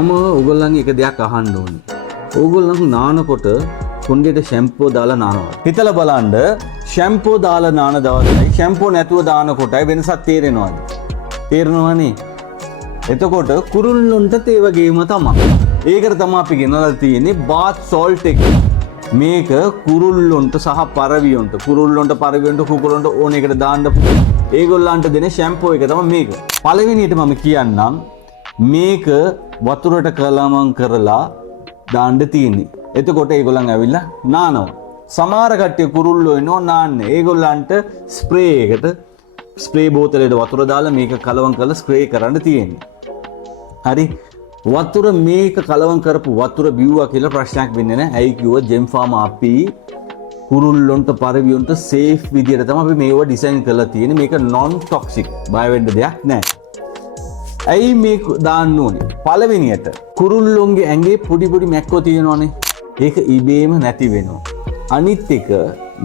මම ඔයගොල්ලන්ගේ එක දෙයක් අහන්න ඕනේ. ඕගොල්ලන් නානකොට කොණ්ඩේට ෂැම්පෝ දාලා නානවා. හිතලා බලන්න ෂැම්පෝ දාලා නාන දවසයි ෂැම්පෝ නැතුව දාන කොටයි වෙනසක් තේරෙනවද? තේරෙනවනේ. එතකොට කුරුල්ලොන්ට ඒ වගේම තමයි. ඒකට තමයි අපි ගෙනලා තියෙන්නේ බාත් සෝල්ට් එක. මේක කුරුල්ලොන්ට සහ පරවියොන්ට පරවියොන්ට කුකුලොන්ට ඕන එකට දාන්න ඒගොල්ලන්ට දෙන ෂැම්පෝ එක තමයි මේක. පළවෙනියට මම කියන්නම් මේක වතුරට කලවම් කරලා දාන්න තියෙන්නේ. එතකොට ඒගොල්ලන් ඇවිල්ලා නානවා. සමහර කට්ටිය කුරුල්ලෝ එනවා නාන්නේ. ඒගොල්ලන්ට ස්ප්‍රේ එකට ස්ප්‍රේ බෝතලෙට වතුර දාලා මේක කලවම් කරලා ස්ප්‍රේ කරන්න තියෙන්නේ. හරි. වතුර මේක කලවම් කරපු වතුර බිව්වා කියලා ප්‍රශ්නයක් වෙන්නේ නැහැ. ඇයි කිව්වොත් ජෙම් ෆාම අපි කුරුල්ලොන්ට පරවියොන්ට සේෆ් විදියට තමයි අපි මේව ඩිසයින් කරලා තියෙන්නේ. මේක non toxic. බය වෙන්න දෙයක් නැහැ. ඇයි මේක දාන්න ඕනේ? පළවෙනියට කුරුල්ලොන්ගේ ඇඟේ පොඩි පොඩි මැක්කෝ තියෙනවනේ. ඒක ඉබේම නැති වෙනවා. අනිත් එක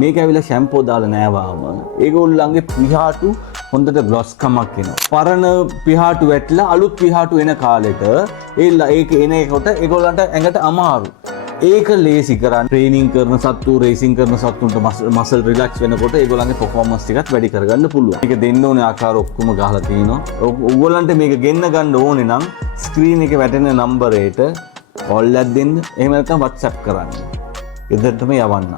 මේක ඇවිල්ලා ෂැම්පෝ දාලා නෑවාම ඒගොල්ලන්ගේ පිහාටු හොඳට ග්ලොස් කමක් එනවා. පරණ පිහාටු වැටලා අලුත් පිහාටු එන කාලෙට ඒක එනකොට ඒගොල්ලන්ට ඇඟට අමාරු. ඒක ලේසි කරන්න ට්‍රේනින් කරන සත්තු රේසින් කරන සත්තුන්ට මසල් රිලැක්ස් වෙනකොට ඒගොල්ලන්ගේ පර්ෆෝමන්ස් ටිකත් වැඩි කරගන්න පුළුවන්. මේක දෙන්න ඕනේ ආකාර ඔක්කොම ගහලා තිනවා. ඔයගොල්ලන්ට මේක ගෙන්න ගන්න ඕනේ නම් ස්ක්‍රීන් එකේ වැටෙන නම්බරයට කෝල් එකක් දෙන්න. එහෙම නැත්නම් WhatsApp කරන්න. එදටම යවන්න.